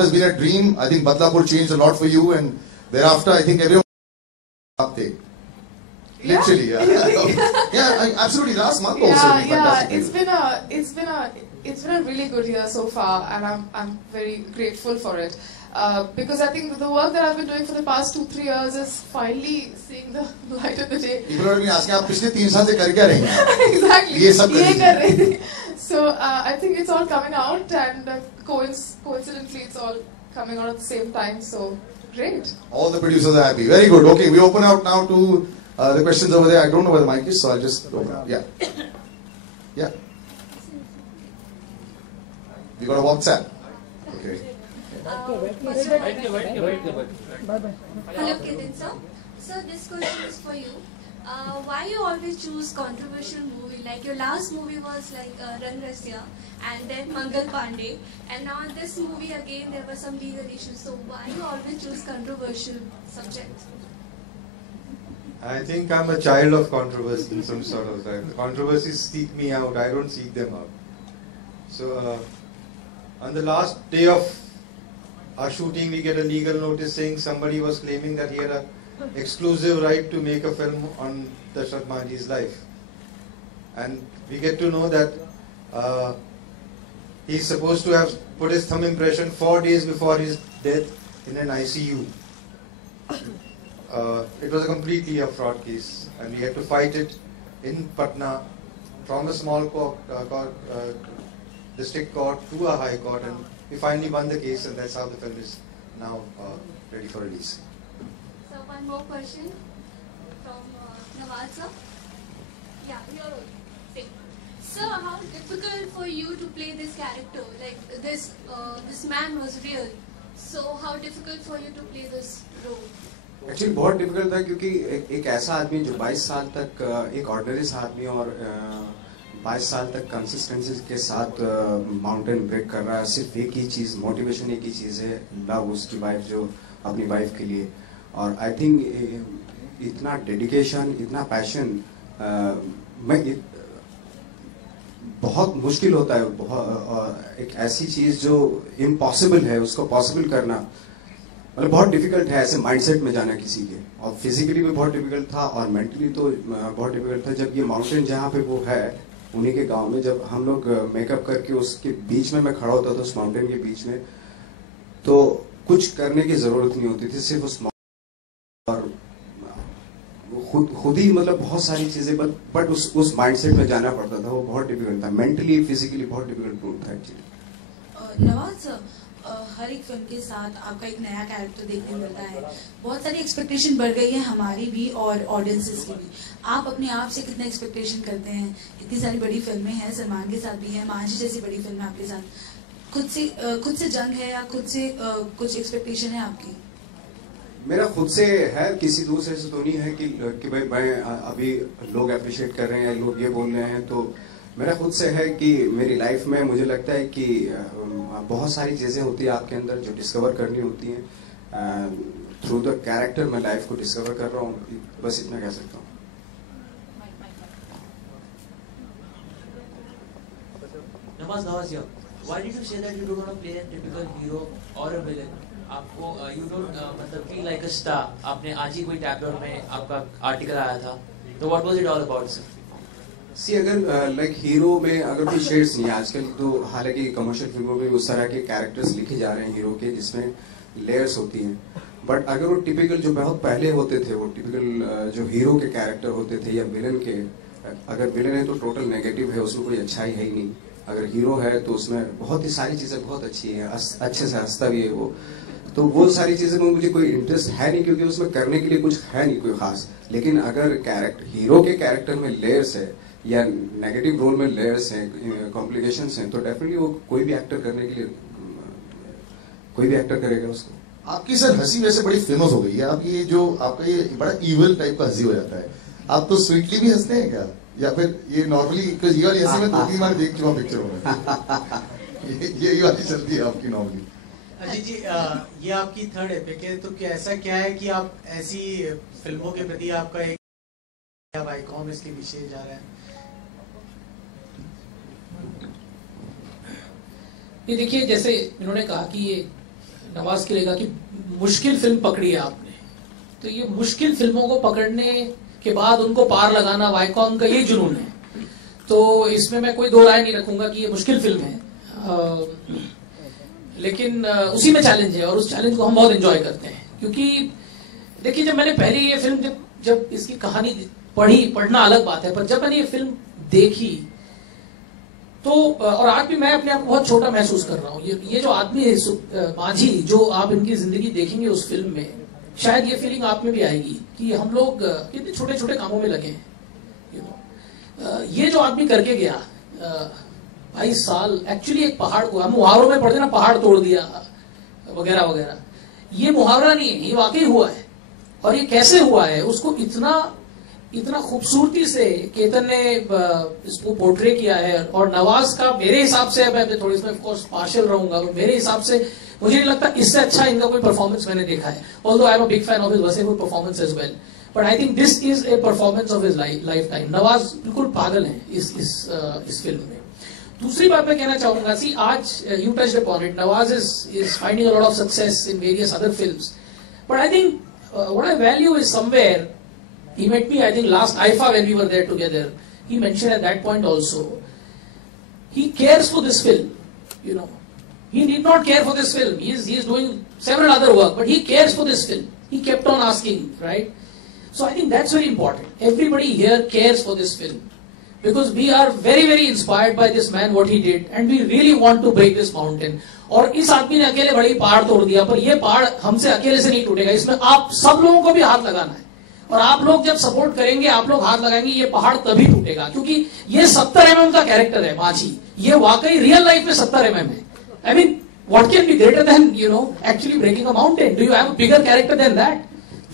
has been a dream. I think Badlapur changed a lot for you, and thereafter, I think everyone. Literally, yeah, absolutely. Last month also. Yeah. It's been a really good year so far, and I'm very grateful for it. Because I think the work that I've been doing for the past 2-3 years is finally seeing the light of the day. People are asking, "आप पिछले 3 साल से कर क्या रहे हैं?" Exactly. ये सब कर रहे थे. So I think it's all coming out, and coincidentally, it's all coming out at the same time. So great. All the producers are happy. Very good. Okay, we open out now to the questions over there. I don't know where the mic is, so I'll just open up. Yeah. You got a WhatsApp? Okay. Hello, Ketan sir. So this question is for you. Why you always choose controversial movie? Like your last movie was like Rang Rasya, and then Mangal Pandey, and now in this movie again there were some legal issues. So why you always choose controversial subjects? I think I'm a child of controversy in some sort of time. The controversies seek me out, I don't seek them out. So on the last day of our shooting, we get a legal notice saying somebody was claiming that he had an exclusive right to make a film on Dashrath Manjhi's life. And we get to know that he's supposed to have put his thumb impression 4 days before his death in an ICU. It was a completely a fraud case, and we had to fight it in Patna from a small district court to a high court, and we finally won the case, and that's how the film is now ready for release. So one more question from Nawaz sir. Yeah, you're okay. Sir, how difficult for you to play this character? Like this man was real. So how difficult for you to play this role? Actually बहुत difficult था क्योंकि एक ऐसा आदमी जो 22 साल तक एक ऑर्डिनरी आदमी और 22 साल तक कंसिस्टेंसी के साथ माउंटेन ब्रेक कर रहा है। सिर्फ एक ही चीज, मोटिवेशन एक ही चीज है, लव उसकी वाइफ, जो अपनी वाइफ के लिए। और आई थिंक इतना डेडिकेशन, इतना पैशन बहुत मुश्किल होता है। एक ऐसी चीज जो इम्पॉसिबल है उसको पॉसिबल करना मतलब बहुत डिफिकल्ट है, ऐसे माइंडसेट में जाना किसी के। और फिजिकली भी बहुत डिफिकल्ट था और मेंटली तो बहुत डिफिकल्ट था। जब ये माउंटेन जहाँ पे वो है उन्हीं के गांव में, जब हम लोग मेकअप करके उसके बीच में मैं खड़ा होता था, उस माउंटेन के बीच में, तो कुछ करने की जरूरत नहीं होती थी, सिर्फ उस और खुद ही मतलब बहुत सारी चीजें, बट उस माइंडसेट में जाना पड़ता था। वो बहुत डिफिकल्ट था, मेंटली फिजिकली बहुत डिफिकल्ट था एक्चुअली। नवाज, हर एक फिल्म के साथ आपका एक नया कैरेक्टर देखने मिलता है। बहुत सारी एक्सपेक्टेशन बढ़ गई है हमारी भी और ऑडियंसेस की भी। आप अपने आप से कितना एक्सपेक्टेशन करते हैं? इतनी सारी बड़ी फिल्में हैं, सलमान के साथ भी है, मांझी जैसी बड़ी फिल्म है आपके साथ। खुद से जंग है या खुद से कुछ एक्सपेक्टेशन है आपकी? मेरा खुद से है, किसी दूसरे से तो नहीं है कि भाई मैं अभी लोग अप्रिशिएट कर रहे हैं, लोग ये बोल रहे हैं। तो मेरा खुद से है कि मेरी लाइफ में मुझे लगता है कि बहुत सारी चीजें होती है आपके अंदर जो डिस्कवर करनी होती हैं। थ्रू द कैरेक्टर मैं लाइफ को डिस्कवर कर रहा हूँ, बस इतना कह सकता हूँ। Nawaz, why did you say that you don't want to play a typical hero or a villain? आपको you don't मतलब feel like a star? आपने आज ही कोई टैबलॉइड में आपका आर्टिकल आया था, तो what was it all about, sir? सी अगर लाइक हीरो में अगर कोई शेड्स नहीं है आजकल, तो हालांकि कमर्शियल फिल्मों में उस तरह के कैरेक्टर्स लिखे जा रहे हैं हीरो के जिसमें लेयर्स होती हैं। बट अगर वो टिपिकल जो बहुत पहले होते थे, वो टिपिकल जो हीरो के कैरेक्टर होते थे या विलन के, अगर विलन है तो टोटल नेगेटिव है, उसमें कोई अच्छाई है ही नहीं। अगर हीरो है तो उसमें बहुत ही सारी चीजें बहुत अच्छी है, अच्छे से हंसता भी है वो। तो वो सारी चीजें में मुझे कोई इंटरेस्ट है नहीं, क्योंकि उसमें करने के लिए कुछ है नहीं कोई खास। लेकिन अगर हीरो के कैरेक्टर में लेयर्स है या नेगेटिव रोल में लेयर्स हैं, कॉम्प्लिकेशंस हैं, तो डेफिनेटली वो कोई भी एक्टर करने के लिए कोई भी एक्टर करेगा उसको। आपकी सर हंसी वैसे बड़ी फेमस हो गई है। आप ये जो आपका ये बड़ा इवल टाइप का हंसी हो जाता है, आप तो स्वीटली भी हंसते हैं क्या, या फिर ये नॉर्मली? ये वाली हंसी में 2-3 बार देख चुका पिक्चरों में। ये वाली चलती है आपकी नॉर्मली। अजीत जी, ये आपकी 3rd एपिक है, तो क्या ऐसा क्या है कि आप ऐसी फिल्मों के प्रति आपका एक वाइकॉम इसके पीछे जा रहा है? ये देखिए, जैसे इन्होंने कहा कि ये नवाज के लेगा कि मुश्किल फिल्म पकड़ी है आपने, तो ये मुश्किल फिल्मों को पकड़ने के बाद उनको पार लगाना वाईकॉम का ये जुनून है। तो इसमें मैं कोई दो राय नहीं रखूंगा कि ये मुश्किल फिल्म है, लेकिन उसी में चैलेंज है और उस चैलेंज को हम बहुत एंजॉय करते हैं। क्योंकि देखिए, जब मैंने पहले ये फिल्म जब इसकी कहानी पढ़ना अलग बात है, पर जब मैंने ये फिल्म देखी तो, और आज भी मैं अपने आप को बहुत छोटा महसूस कर रहा हूँ। ये जो आदमी है माझी, जो आप इनकी जिंदगी देखेंगे उस फिल्म में, शायद ये फीलिंग आप में भी आएगी कि हम लोग कितने छोटे छोटे कामों में लगे हैं। ये जो आदमी करके गया 22 साल, एक्चुअली एक पहाड़ को, हम मुहावरों में पढ़ते ना, पहाड़ तोड़ दिया वगैरह वगैरह, ये मुहावरा नहीं है, ये वाकई हुआ है। और ये कैसे हुआ है उसको इतना खूबसूरती से केतन ने इसको पोर्ट्रे किया है। और नवाज का मेरे हिसाब से, मैं थोड़ी इसमें ऑफ कोर्स पार्शियल रहूंगा, मेरे हिसाब से मुझे नहीं लगता इससे अच्छा इनका कोई परफॉर्मेंस मैंने देखा है। Although I am a big fan of his Wasseypur performance as well, but I think this is a performance of his lifetime. Nawaz बिल्कुल पागल है इस फिल्म में। दूसरी बात मैं कहना चाहूंगा, सी आज you touched upon it, Nawaz is finding a lot of success in various other films, but I think what I value is somewhere, he met me I think last IFA when we were there together, he mentioned at that point also, he cares for this film, you know, he did not care for this film, he is doing several other work, but he cares for this film, he kept on asking, right? So I think that's very important. Everybody here cares for this film because we are very very inspired by this man, what he did, and we really want to break this mountain. और इस आदमी ने अकेले बड़ी पहाड़ तोड़ दिया, पर ये पहाड़ हमसे अकेले से नहीं टूटेगा, इसमें आप सब लोगों को भी हाथ लगाना है। और आप लोग जब सपोर्ट करेंगे, आप लोग हाथ लगाएंगे, ये पहाड़ तभी टूटेगा। क्योंकि ये 70 mm का कैरेक्टर है माझी, ये वाकई रियल लाइफ में 70 mm है। I mean what can be greater than actually breaking a mountain? Do you have a bigger character than that?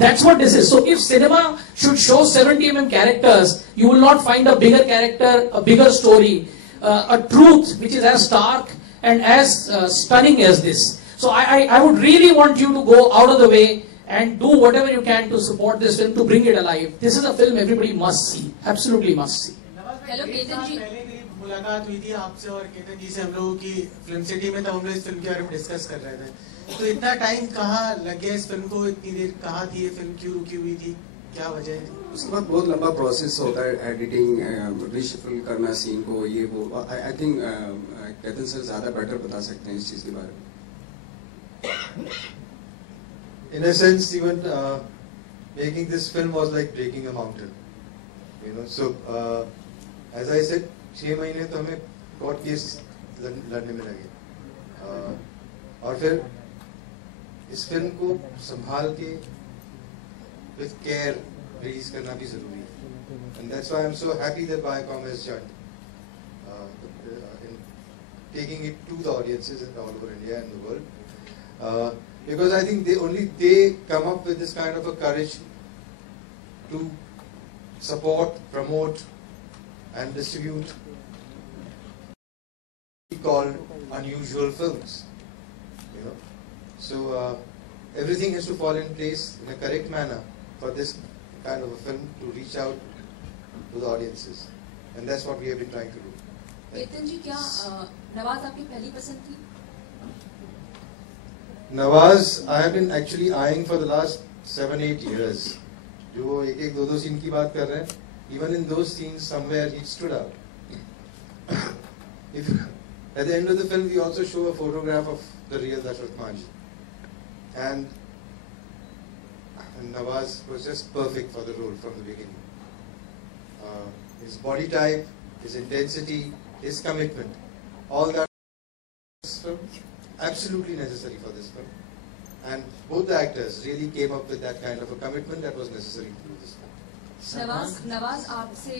That's what this is. So if cinema should show 70 mm characters, you will not find a bigger character, a bigger story, a truth which is as stark and as stunning as this. So I would really want you to go out of the way and do whatever you can to support this film, to bring it alive. This is a film everybody must see, absolutely must see. Hello Ketan ji, पहले मेरी मुलाकात हुई थी आपसे और केतन जी से, हम लोगों की फिल्म सिटी में, तो हम लोग इस फिल्म के बारे में डिस्कस कर रहे थे। तो इतना टाइम कहाँ लग गया इस फिल्म को, इतनी देर कहाँ थी ये फिल्म, क्यों रुकी हुई थी, क्या वजह है? उसके बाद बहुत लंबा प्रोसेस होता है, एडिटिंग, रीशफल करना सीन को, ये वो। आई थिंक केतन सर ज्यादा बेटर बता सकते हैं इस चीज के बारे में। In a sense, even making this film was like breaking a mountain, you know. So as I said, 6 महीने तो हमें कोर्ट केस लड़ने में लगे, और फिर इस फिल्म को संभाल के with care रिलीज करना भी जरूरी है, and that's why I'm so happy that Viacom has joined in taking it to the audiences all over India and the world. Because I think they come up with this kind of a courage to support, promote, and distribute called unusual films. You know, so everything has to fall in place in a correct manner for this kind of a film to reach out to the audiences, and that's what we have been trying to do. Ketan जी, क्या नवाज आपकी पहली पसंद थी? Nawaz, I have been actually eyeing for the last 7-8 years. जो एक दो scene की बात कर रहे हैं, even in those scenes somewhere he stood out. If at the end of the film we also show a photograph of the real Dashrath Manjhi, and Nawaz was just perfect for the role from the beginning. His body type, his intensity, his commitment, all that was absolutely necessary for this film, and both the actors really came up with that kind of a commitment that was necessary to do this film. Nawaz आपसे